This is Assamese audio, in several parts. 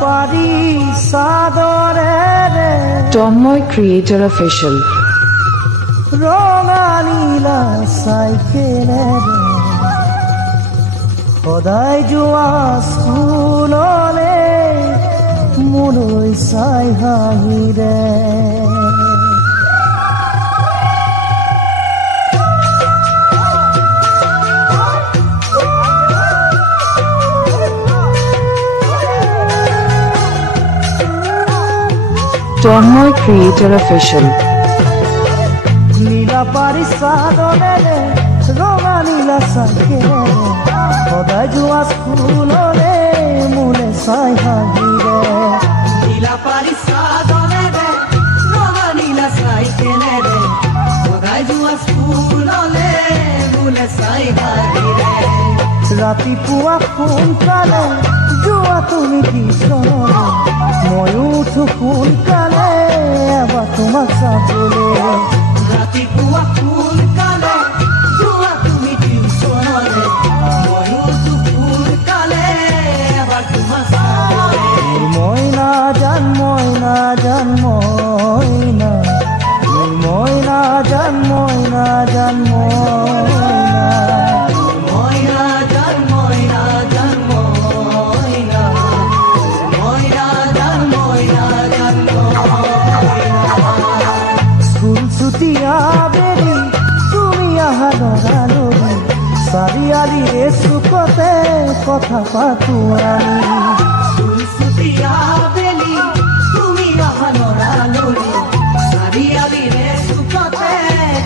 পাৰি সাদৰে Tonmoy Creator Official. ৰঙা নীলা সাইকেলে সদায় যোৱা স্কুললে মোলৈ চাই হাঁহিৰে Tonmoy Creator Official. নীলা পাৰি চাদৰে ৰঙা নীলা চাইকেলে সদায় যোৱা স্কুললে মোলৈ চাই হাঁহিৰে নীলা পাৰি চাদৰে ৰঙা নীলা চাইকেলেৰে সদায় যোৱা স্কুললে মোলৈ চাই হাঁহিৰে ৰাতিপুৱা সোনকালে যোৱা তুমি টিউচনলৈ ময়ো উঠো সোনকালে এবাৰ তোমাক চাবলৈ ৰাতিপুৱা সোনকালে যোৱা তুমি টিউচনলৈ ময়ো সোনকালে এবাৰ তোমাক চাবলৈ মইনা জান মইনা জান মইনা মইনা জান মইনা জান মইনা বেৰি তুমি আহা লৰালৰি চাৰিআলিৰে চুকতে কথা পাতো আমি বেলি তুমি আহা লৰালৰি চাৰিআলিৰে চুকতে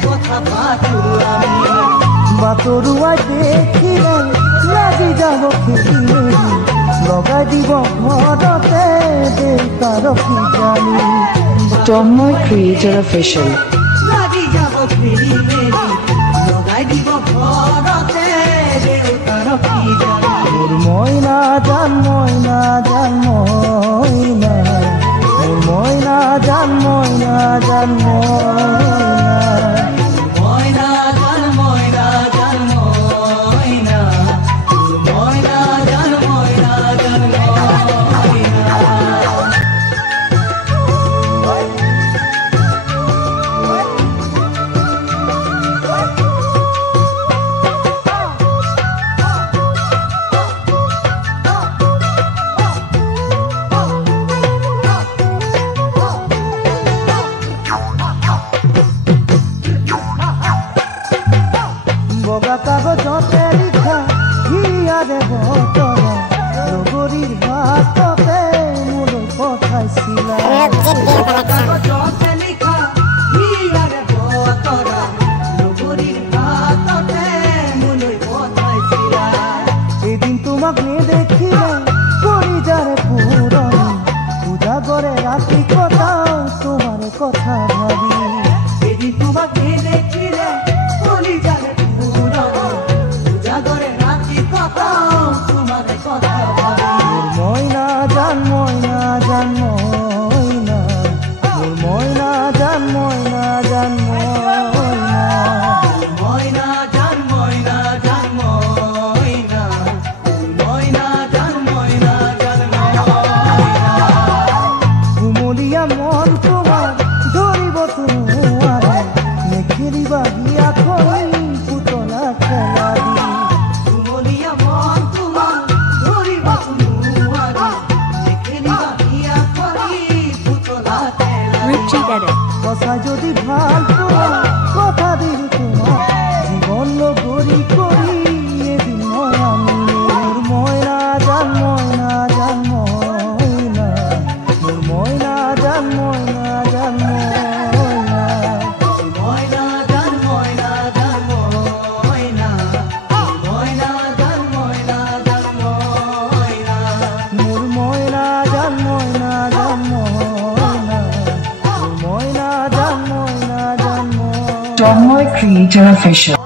কথা পাতো আমি বাতৰুৱাই দেখিলে লাগি যাব খেলিলে লগাই দিব ঘৰতে দেউতাৰ কিজানি Tonmoy Creator Official. লাগি যাব ফেৰি মেলি লগাই দিব ঘৰতে দেউতাৰ কিজানি মোৰ মইনা জান মইনা জান মইনা মোৰ মইনা জান মইনা জান মইনা জান মইনা জান মইনা মইনা জান মইনা জান বগা কাগজতে লিখা হিয়াৰে বতৰা নগৰীৰ বাটতে মোলৈ পঠাইছিলা কাগজতে লিখা হিয়াৰে বতৰা নগৰীৰ বাটতে মোলৈ পঠাইছিলা এদিন তোমাক নেদেখিলে কৰি যাৰে পুৰণি পূজা কৰে ৰাতি কটাও তোমাৰ কথা ভাবি এদিন তোমাক নেদেখিলে কৰি যাৰে পূজা কৰে ৰাতি কটাও তোমাৰ কথা ভাবি মইনা জান মইনা জান মইনা মোৰ মইনা জান মইনা জান মইনা মইনা জান মইনা জান মইনা মইনা জান মইনা জান মইনা কুমলীয়া মন তোমাৰ ধৰিব নোৱাৰে নেখেলিবা হিয়া কৰি পুতলা খেলা দি কুমলীয়া মন তোমাৰ ধৰিব নোৱাৰে নেখেলিবা হিয়া কৰি পুতলা খেলা সঁচাই যদি ভাল তোমাৰ কথা দিল তোমাৰ জীৱন লগৰী কৰি এদিন মই আনিম মোৰ মইনা জান মইনা জান মইনা মোৰ মইনা জান মইনা জান মইনা মইনা জান মইনা জান মইনা মইনা জান মইনা জান মইনা মোৰ মইনা জান মইনা জান মইনা মোৰ মইনা জান মইনা জান মইনা Tonmoy Creator Official.